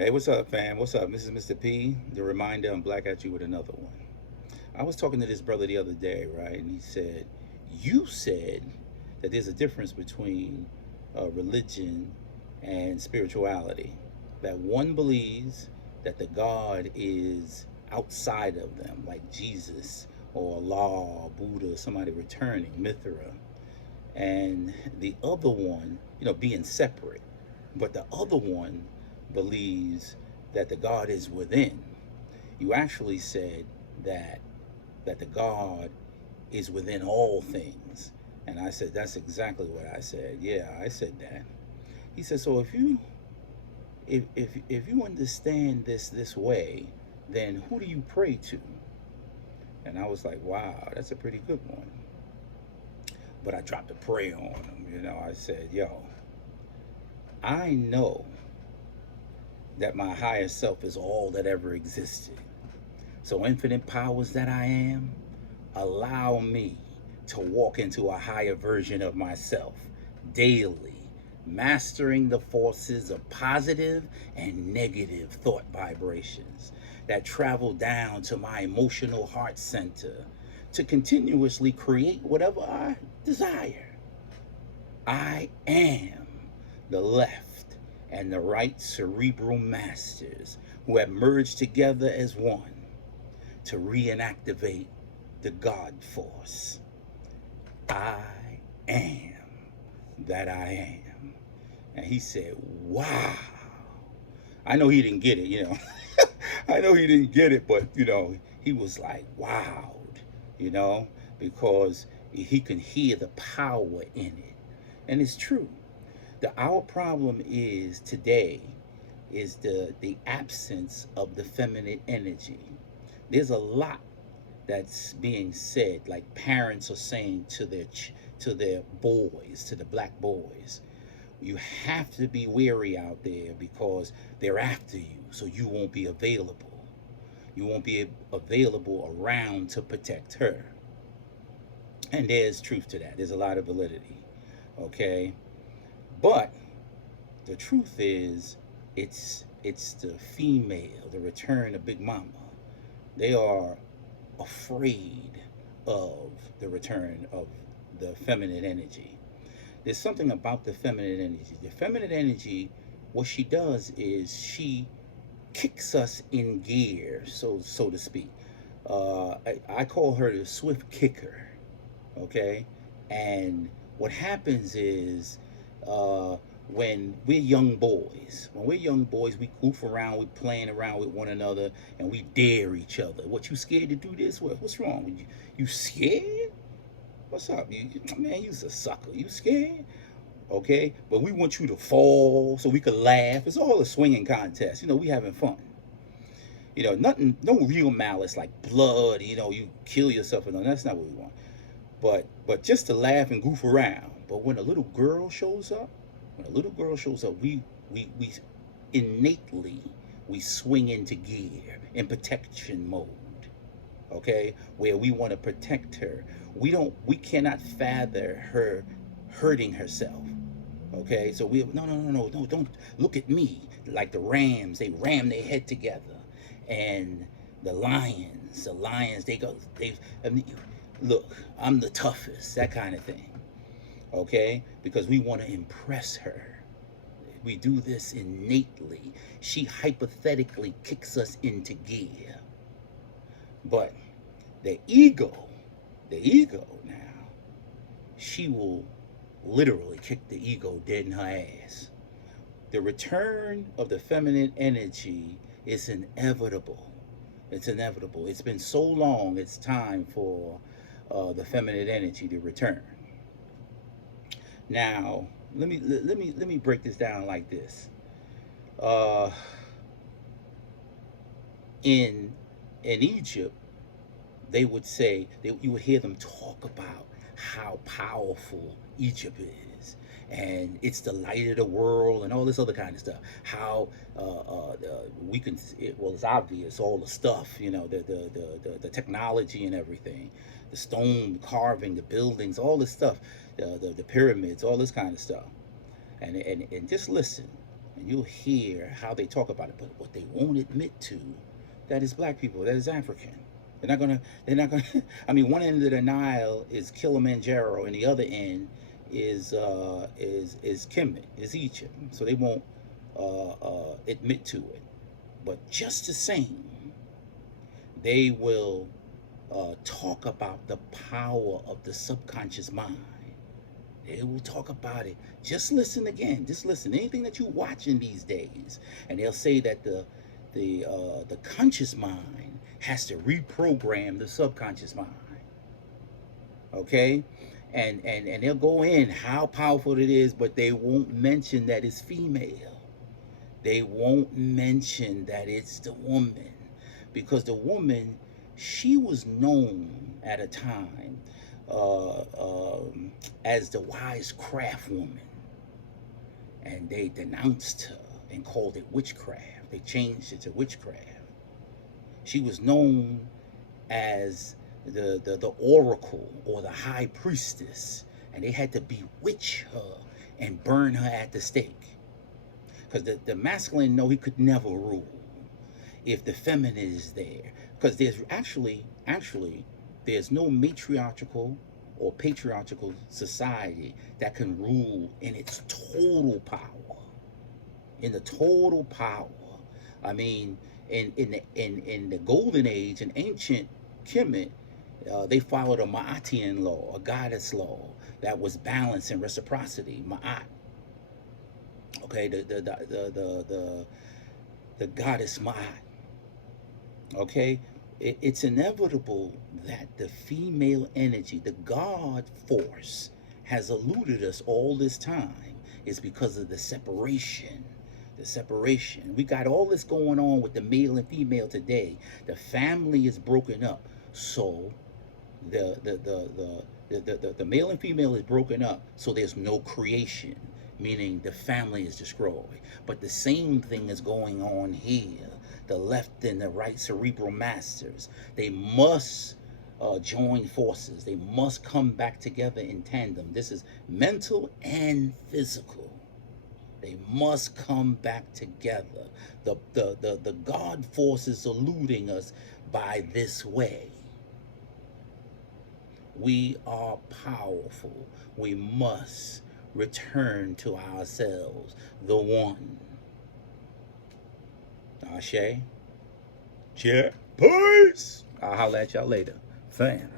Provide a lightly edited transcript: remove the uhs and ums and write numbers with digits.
Hey, what's up, fam? What's up? This is Mr. P. The reminder, I'm black at you with another one. I was talking to this brother the other day, right? And he said, you said that there's a difference between religion and spirituality. That one believes that the God is outside of them, like Jesus or Allah, or Buddha, somebody returning, Mithra. And the other one, being separate. But the other one believes that the God is within. You actually said that the God is within all things. And I said, that's exactly what I said. Yeah, I said that. He said, so if you understand this way, then who do you pray to? And I was like, wow, that's a pretty good one. But I dropped a prayer on him. I said, yo, I know that my higher self is all that ever existed. So, infinite powers that I am, allow me to walk into a higher version of myself daily, mastering the forces of positive and negative thought vibrations that travel down to my emotional heart center to continuously create whatever I desire. I am the left and the right cerebral masters who have merged together as one to reinactivate the God force. I am that I am. And he said, wow. I know he didn't get it. I know he didn't get it, but, he was like, wowed, you know, because he can hear the power in it. And it's true. Our problem is today is the absence of the feminine energy. There's a lot that's being said, like parents are saying to their boys, to the black boys, you have to be wary out there because they're after you, so you won't be available. You won't be available around to protect her. And there's truth to that. There's a lot of validity. Okay? But the truth is it's the female, the return of Big Mama. They are afraid of the return of the feminine energy. There's something about the feminine energy. The feminine energy, what she does is she kicks us in gear, so to speak. I call her the swift kicker. Okay, and what happens is uh, when we're young boys, we goof around, we playing around with one another, and we dare each other. What, you scared to do this? What's wrong? You scared? What's up? Man, you's a sucker. You scared? Okay, but we want you to fall so we could laugh. It's all a swinging contest. We having fun. Nothing, no real malice like blood. You kill yourself and all. That's not what we want. But just to laugh and goof around. But when a little girl shows up, we innately we swing into gear in protection mode. Okay, where we want to protect her. We cannot fathom her hurting herself. Okay, so we no, don't look at me. Like the rams, they ram their head together, and the lions, they go, I mean, look, I'm the toughest, that kind of thing. Okay, because we want to impress her. We do this innately. She hypothetically kicks us into gear, but the ego, now, she will literally kick the ego dead in her ass. The return of the feminine energy is inevitable. It's inevitable. It's been so long. It's time for the feminine energy to return. Now, let me break this down like this. Uh, in Egypt, they would say you would hear them talk about how powerful Egypt is, and it's the light of the world, and all this other kind of stuff. How we can, well, it's obvious, all the stuff, the technology and everything, the stone carving, the buildings, all this stuff, the pyramids, all this kind of stuff. And just listen, and you'll hear how they talk about it. But what they won't admit to, that is black people, that is African. They're not gonna I mean, one end of the Nile is Kilimanjaro and the other end is Kemet, is Egypt. So they won't admit to it. But just the same, they will talk about the power of the subconscious mind. They will talk about it. Just listen again. Just listen. Anything that you're watching these days, and they'll say that the conscious mind has to reprogram the subconscious mind. Okay, and they'll go in how powerful it is, but they won't mention that it's female. They won't mention that it's the woman, because the woman, she was known at a time as the wise craft woman, and they denounced her and called it witchcraft. They changed it to witchcraft. She was known as the oracle or the high priestess, and they had to bewitch her and burn her at the stake, because the masculine, no, he could never rule if the feminine is there, because there's actually there's no matriarchal or patriarchal society that can rule in its total power. In the total power, I mean, in the golden age, in ancient Kemet, they followed a Ma'atian law, a goddess law that was balance and reciprocity. Ma'at, okay, the goddess Ma'at. Okay, it's inevitable that the female energy, the God force, has eluded us all this time. It's because of the separation. The separation. We got all this going on with the male and female today. The family is broken up. So the male and female is broken up. So there's no creation, meaning the family is destroyed. But the same thing is going on here. The left and the right cerebral masters, they must join forces. They must come back together in tandem. This is mental and physical. They must come back together. The God force is eluding us by this way. We are powerful. We must return to ourselves, the one. Ashe. Cheer. Peace. I'll holler at y'all later. Fam.